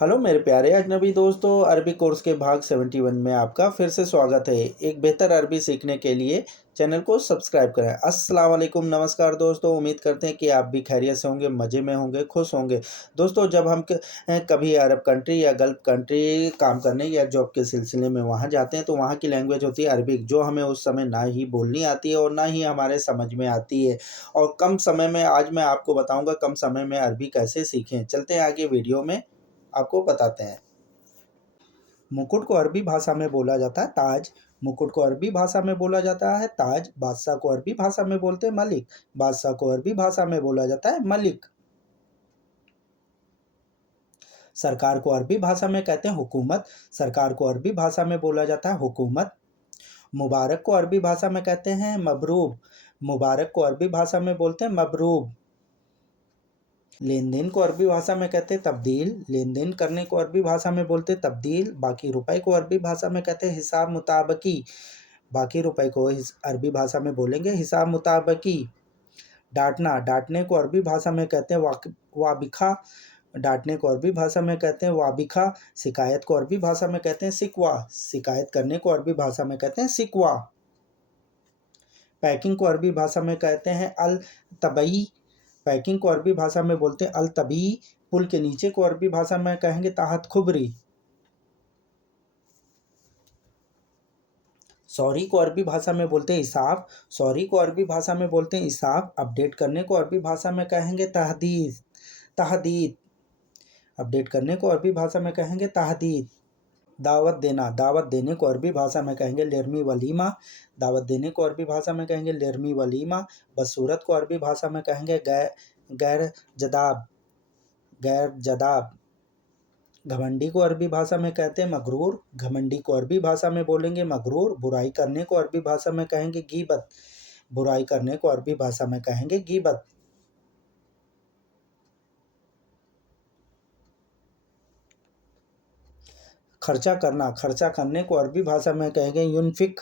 Hello मेरे प्यारे अजनबी दोस्तों, अरबी कोर्स के भाग 71 में आपका फिर से स्वागत है। एक बेहतर अरबी सीखने के लिए चैनल को सब्सक्राइब करें। अस्सलाम वालेकुम, नमस्कार दोस्तों। उम्मीद करते हैं कि आप भी खैरियत से होंगे, मज़े में होंगे, खुश होंगे। दोस्तों, जब हम कभी अरब कंट्री या गल्फ़ कंट्री काम करने या जॉब के सिलसिले में वहाँ जाते हैं तो वहाँ की लैंग्वेज होती है अरबिक, जो हमें उस समय ना ही बोलनी आती है और ना ही हमारे समझ में आती है। और कम समय में आज मैं आपको बताऊँगा कम समय में अरबी कैसे सीखें। चलते हैं आगे वीडियो में, आपको बताते हैं। मुकुट को अरबी भाषा में बोला जाता है ताज। मुकुट को अरबी भाषा में बोला जाता है ताज। बादशाह को अरबी भाषा में बोलते हैं मलिक। बादशाह को अरबी भाषा में बोला जाता है मलिक। सरकार को अरबी भाषा में कहते हैं हुकूमत। सरकार को अरबी भाषा में बोला जाता है हुकूमत। मुबारक को अरबी भाषा में कहते हैं मबरूब। मुबारक को अरबी भाषा में बोलते हैं मबरूब। लेन देन को अरबी भाषा में कहते हैं तब्दील। लेन देन करने को अरबी भाषा में बोलते हैं तब्दील। बाकी रुपए को अरबी भाषा में कहते हैं हिसाब मुताबकी। बाकी रुपए को अरबी भाषा में बोलेंगे हिसाब मुताबकी। डांटना, डांटने को अरबी भाषा में कहते हैं वाबिखा। डांटने को अरबी भाषा में कहते हैं वाबिखा। शिकायत को अरबी भाषा में कहते हैं सिकवा। शिकायत करने को अरबी भाषा में कहते हैं सिकवा। पैकिंग को अरबी भाषा में कहते हैं अल तबई। पैकिंग को अरबी भाषा में बोलते हैं अल तबी। पुल के नीचे को अरबी भाषा में कहेंगे ताहत खुबरी। सॉरी को अरबी भाषा में बोलते हैं इसाफ। सॉरी को अरबी भाषा में बोलते हैं इसाफ। अपडेट करने को अरबी भाषा में कहेंगे तहदीद। तहदीद। अपडेट करने को अरबी भाषा में कहेंगे तहदीद। दावत देना, दावत देने को अरबी भाषा में कहेंगे लेरमी वलीमा। दावत देने को अरबी भाषा में कहेंगे लेरमी वलीमा। बदसूरत को अरबी भाषा में कहेंगे गैर जदाब। गैर जदाब। घमंडी को अरबी भाषा में कहते हैं मगरूर। घमंडी को अरबी भाषा में बोलेंगे मगरूर। बुराई करने को अरबी भाषा में कहेंगे गीबत। बुराई करने को अरबी भाषा में कहेंगे गीबत। खर्चा करना, खर्चा करने को अरबी भाषा में कहेंगे यूनफिक।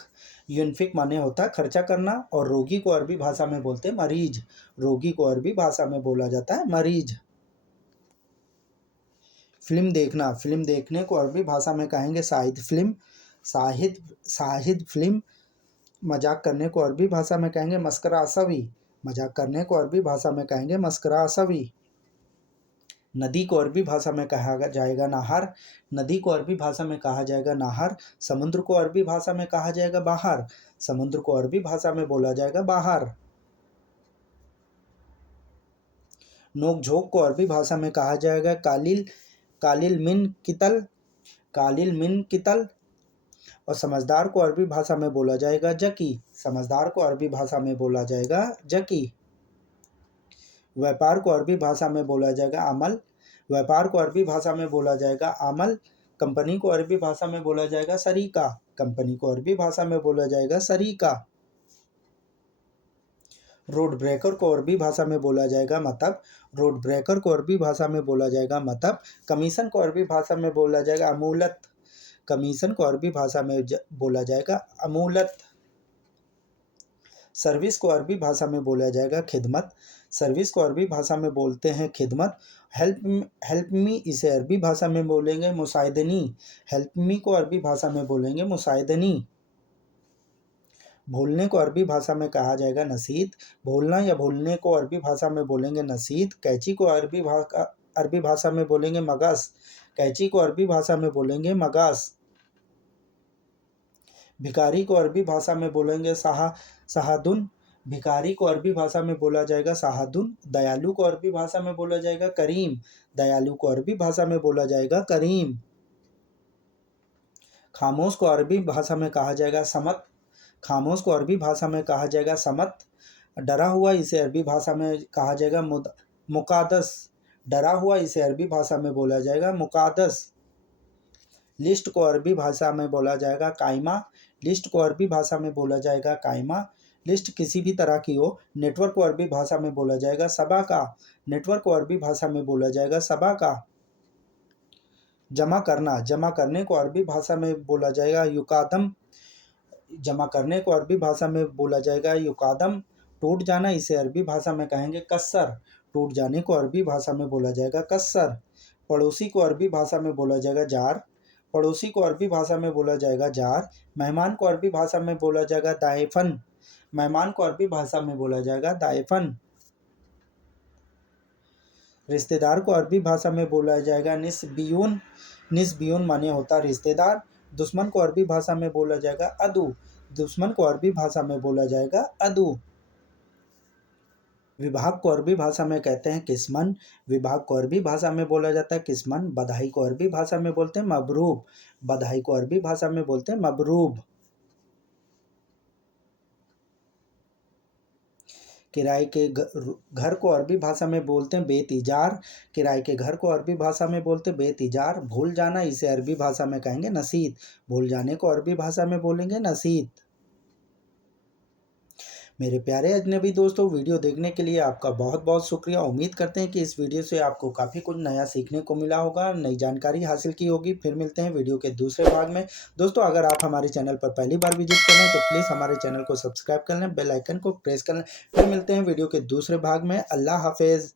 यूनफिक माने होता है खर्चा करना। और रोगी को अरबी भाषा में बोलते हैं मरीज। रोगी को अरबी भाषा में बोला जाता है मरीज। फिल्म देखना, फिल्म देखने को अरबी भाषा में कहेंगे शाहिद फिल्म। शाहिद फिल्म। मजाक करने को अरबी भाषा में कहेंगे मस्करा असवी। मजाक करने को अरबी भाषा में कहेंगे मस्करा असवी। नदी को अरबी भाषा में कहा जाएगा नहर। नदी को अरबी भाषा में कहा जाएगा नहर। समुद्र को अरबी भाषा में कहा जाएगा बाहर। समुद्र को अरबी भाषा में बोला जाएगा बाहर। नोक झोंक को अरबी भाषा में कहा जाएगा कालिल। कालिल मिन कितल। कालिल मिन कितल। और समझदार को अरबी भाषा में बोला जाएगा जकी। समझदार को अरबी भाषा में बोला जाएगा जकी। व्यापार को अरबी भाषा में बोला जाएगा अमल। व्यापार को अरबी भाषा में बोला जाएगा अमल। कंपनी को अरबी भाषा में बोला जाएगा शरीका। कंपनी को अरबी भाषा में बोला जाएगा शरीका। रोड ब्रेकर को अरबी भाषा में बोला जाएगा मतब। रोड ब्रेकर को अरबी भाषा में बोला जाएगा मतब। कमीशन को अरबी भाषा में बोला जाएगा अमूलत। कमीशन को अरबी भाषा में बोला जाएगा अमूलत। सर्विस को अरबी भाषा में बोला जाएगा खिदमत। सर्विस को अरबी भाषा में बोलते हैं खिदमत। हेल्प मी इसे अरबी भाषा में बोलेंगे मुसाइदनी। हेल्प मी को अरबी भाषा में बोलेंगे मुसाइदनी। भूलने को अरबी भाषा में कहा जाएगा नसीद। भूलना या भूलने को अरबी भाषा में बोलेंगे नसीद। कैंची को अरबी भाषा में बोलेंगे मगस। कैंची को अरबी भाषा में बोलेंगे मगस। भिखारी को अरबी भाषा में बोलेंगे सहादुन। भिखारी को अरबी भाषा में बोला जाएगा सहादुन। दयालु को अरबी भाषा में बोला जाएगा करीम। दयालु को अरबी भाषा में बोला जाएगा करीम। खामोश को अरबी भाषा में कहा जाएगा समत। खामोश को अरबी भाषा में कहा जाएगा समत। डरा हुआ इसे अरबी भाषा में कहा जाएगा मुकादस। डरा हुआ इसे अरबी भाषा में बोला जाएगा मुकादस। लिस्ट को अरबी भाषा में बोला जाएगा कायमा। लिस्ट को अरबी भाषा में बोला जाएगा कायमा। लिस्ट किसी भी तरह की हो। नेटवर्क को अरबी भाषा में बोला जाएगा सबा का। नेटवर्क को अरबी भाषा में बोला जाएगा सबा का। जमा करना, जमा करने को अरबी भाषा में बोला जाएगा युकादम। जमा करने को अरबी भाषा में बोला जाएगा युकादम। टूट जाना इसे अरबी भाषा में कहेंगे कस्सर। टूट जाने को अरबी भाषा में बोला जाएगा कस्सर। पड़ोसी को अरबी भाषा में बोला जाएगा जार। पड़ोसी को अरबी भाषा में बोला जाएगा जार। मेहमान को अरबी भाषा में बोला जाएगा दायफन। मेहमान को अरबी भाषा में बोला जाएगा दायफन। रिश्तेदार को अरबी भाषा में बोला जाएगा निस्बियून। निस्बियून माने होता रिश्तेदार। दुश्मन को अरबी भाषा में बोला जाएगा अदू। दुश्मन को अरबी भाषा में बोला जाएगा अदू। विभाग को अरबी भाषा में कहते हैं किस्मन। विभाग को अरबी भाषा में बोला जाता है किस्मन। बधाई को अरबी भाषा में बोलते हैं मबरूब। बधाई को अरबी भाषा में बोलते हैं मबरूब। किराए के घर को अरबी भाषा में बोलते हैं बेतिजार। किराए के घर को अरबी भाषा में बोलते हैं बेतिजार। भूल जाना इसे अरबी भाषा में कहेंगे नसीत। भूल जाने को अरबी भाषा में बोलेंगे नसीत। मेरे प्यारे अजनबी दोस्तों, वीडियो देखने के लिए आपका बहुत बहुत शुक्रिया। उम्मीद करते हैं कि इस वीडियो से आपको काफ़ी कुछ नया सीखने को मिला होगा, नई जानकारी हासिल की होगी। फिर मिलते हैं वीडियो के दूसरे भाग में। दोस्तों, अगर आप हमारे चैनल पर पहली बार विजिट कर रहे हैं तो प्लीज़ हमारे चैनल को सब्सक्राइब कर लें, बेल आइकन को प्रेस कर लें। फिर मिलते हैं वीडियो के दूसरे भाग में। अल्लाह हाफिज़।